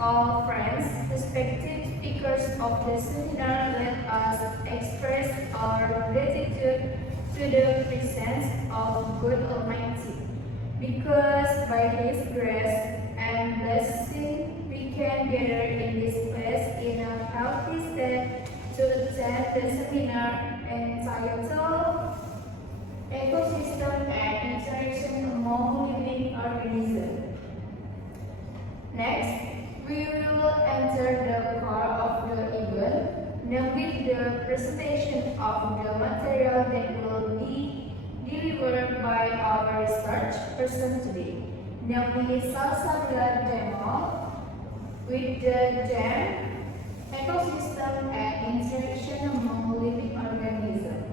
all friends, respected speakers of the seminar, let us express our gratitude to the presence of God Almighty, because by His grace and blessing we can gather in this place in a healthy state to attend the seminar entitled Ecosystem and Interaction Among Living Organisms. Next, we will enter the core of the event, namely the presentation of the material that will be delivered by our research person today, namely Salsabila demo with the theme Ecosystem and Interaction Among Living Organisms.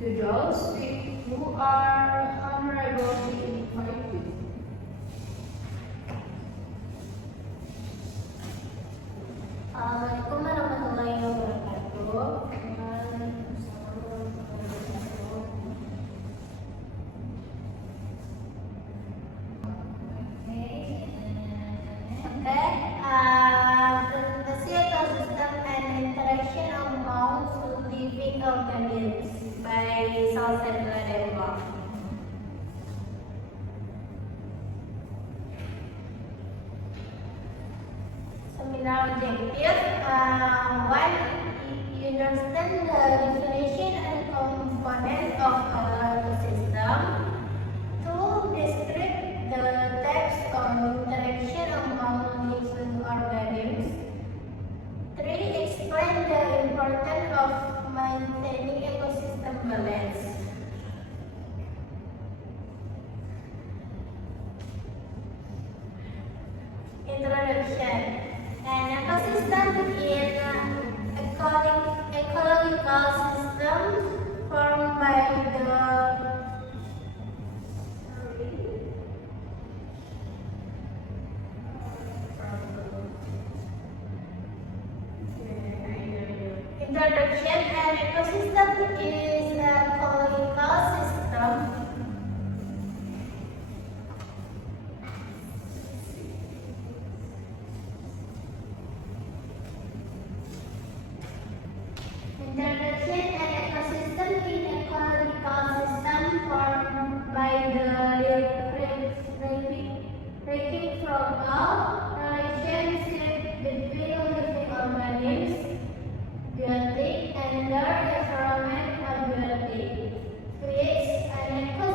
To those who are honorably invited. Assalamualaikum warahmatullahi wabarakatuh. Presentasi ekosistem and interaction among living organisms by Salsabila Demo. Seminar objective, one, you understand the definition and component of ecosystem. Two, describe the types of interaction among living organisms. Three, explain the importance of maintaining ecosystem balance. Introduction. An ecosystem is an ecological system formed by Introduction. An ecosystem is an ecological system Introduction. An ecosystem is an ecological system formed by the ranging from all relationship between living organisms, biotic, and their environment abiotic, creates an ecosystem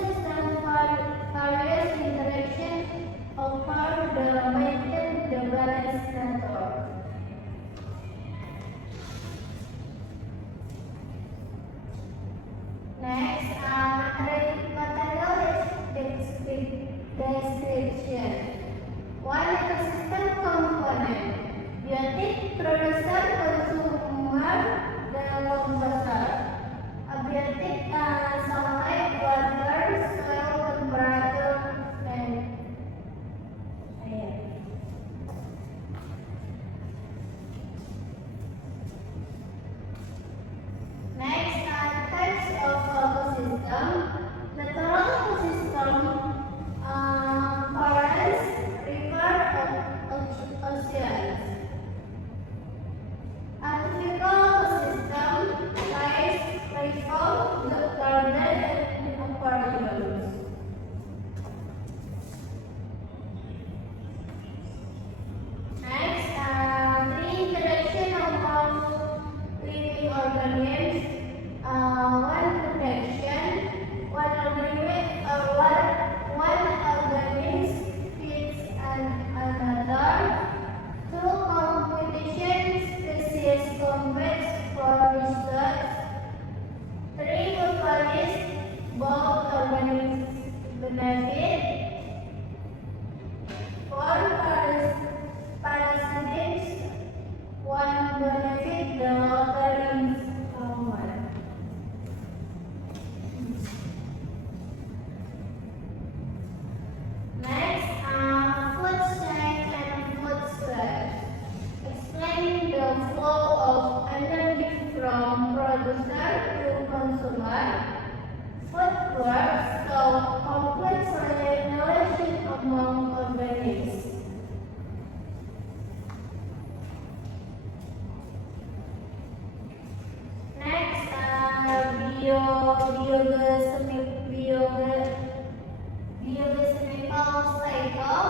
biogesical cycle,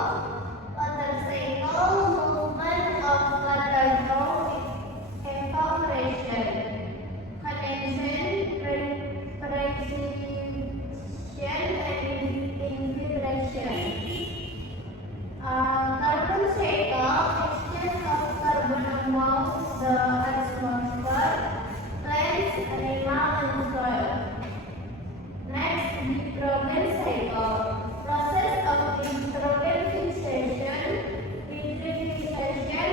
water cycle, movement of water through evaporation, condensation, precipitation, and infiltration. Carbon cycle, exchange of carbon amongst the atmosphere, plants, animals, and soil. Next, nitrogen cycle, process of nitrogen fixation, vitrification,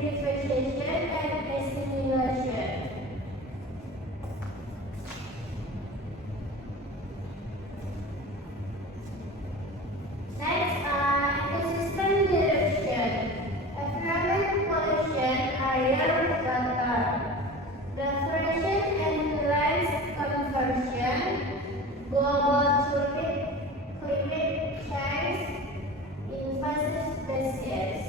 derivatization, and assimilation. Next, ecosystem direction, environment pollution, air, water, deforestation and land conversion, global climate change, invasive species.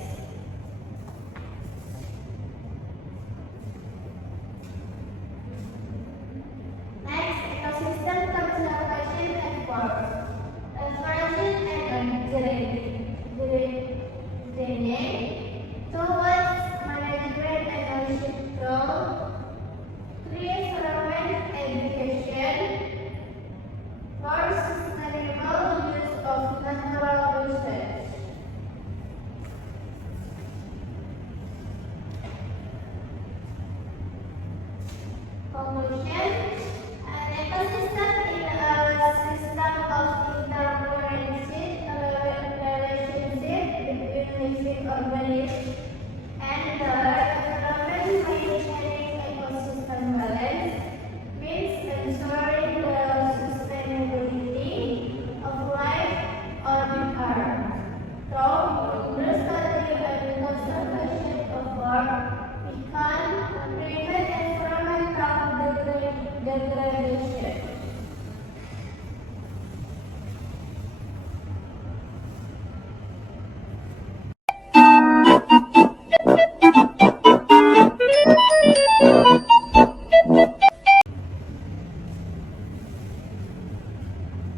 Next, ecosystem conservation effort, restoration and drainage towards management and control, tree environment education, for sustainable use of natural resources. Conclusion: an ecosystem is a system of interconnected relationship between living organisms and the environment. Maintaining ecosystem balance means ensuring the sustainability of life on Earth. Through understanding and conservation of Earth, we can prevent environmental degradation.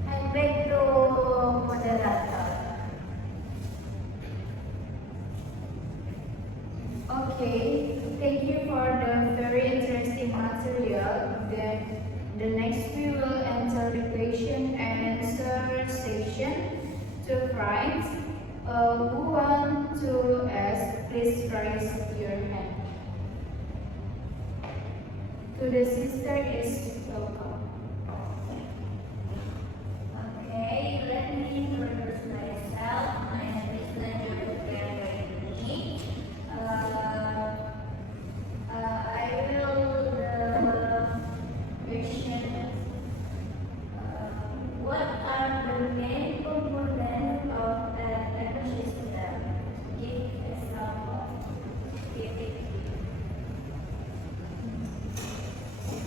And back to moderator. Okay, thank you for the very interesting material. Then the next we will enter the question and answer session. To friends who want to ask, please raise your hand. To the sister is welcome. Okay, let me introduce myself. My name is Najwa Fitriani. I will question what are the main components of an ecosystem? Give example.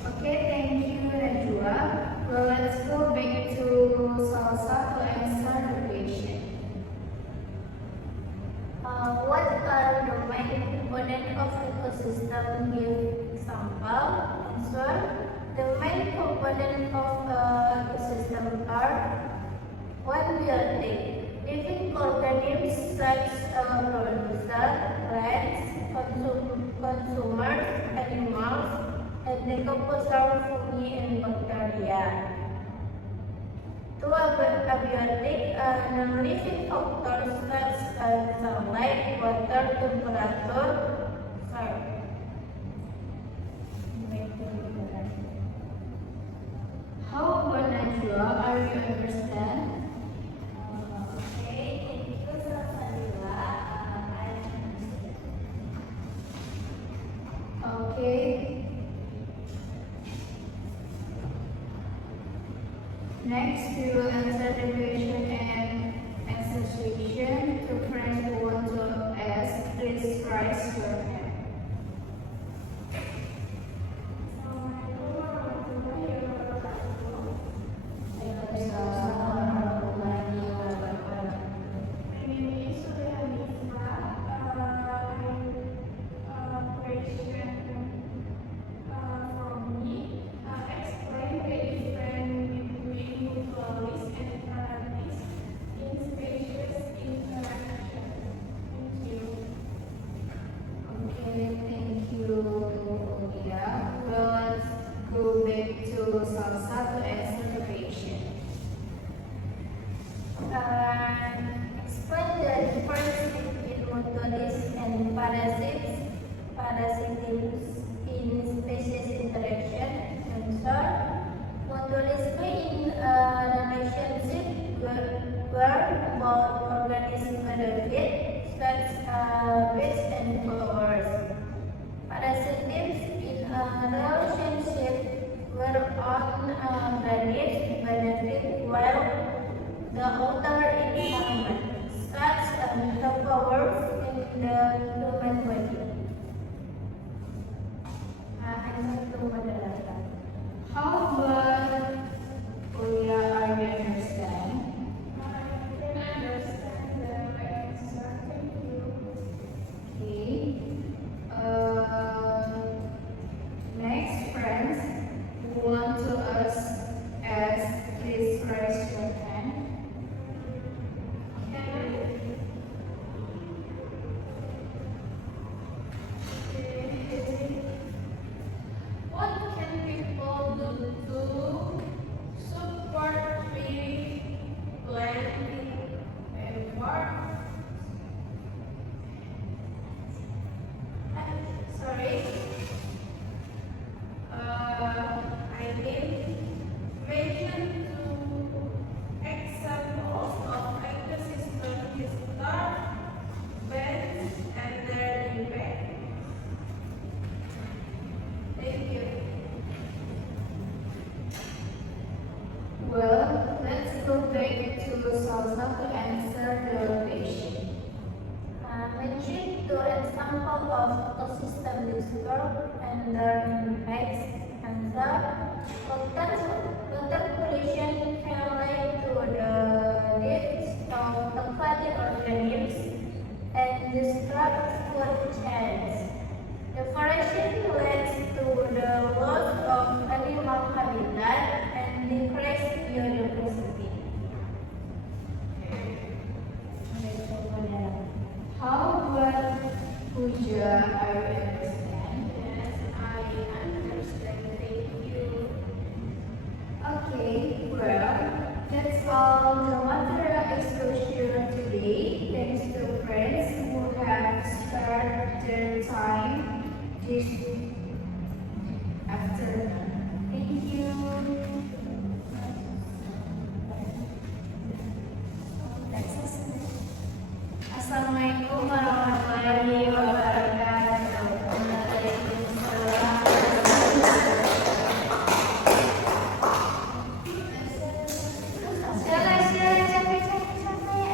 Okay, thank you, Najwa. Well, let's go back to Salsa to answer the question. What are the main components of ecosystem? Give example. Answer. The main components of ecosystem are one biotic, living organisms such as producer, plants, consumers, animals, and decomposer, fungi, and bacteria. Two abiotic, non-living factors such as sunlight, water, temperature. Sorry. How about Najwa? Are you understand? Okay, thank you, Salsa. Okay. Next, we will answer the question and answer session. To friends who want to ask, please raise your hand. Explain the the outer environment, such as the powers in the human body. Hanya itu penjelasan. How about Kuya, are you understand? Okay. Next, friends, who want to ask, please raise your hand. What can people do to support tree planting and work? Sorry. I mean, mention two examples of ecosystem historic bands and their impact. Thank you. Well, let's go back to Salsa to answer the question. Mention two examples of ecosystem disturbed and their impacts. Answer: water pollution can lead to the death of aquatic organisms and disrupt food chains. Deforestation leads to the loss of animal habitat and decreased biodiversity. How about Puja, are you understand? Yes, I understand. Thank you. Okay, well, that's all the material exposure today. Thanks to friends who have spared their time this afternoon. Thank you. Assalamualaikum warahmatullahi wabarakatuh. Silakan capek-capek.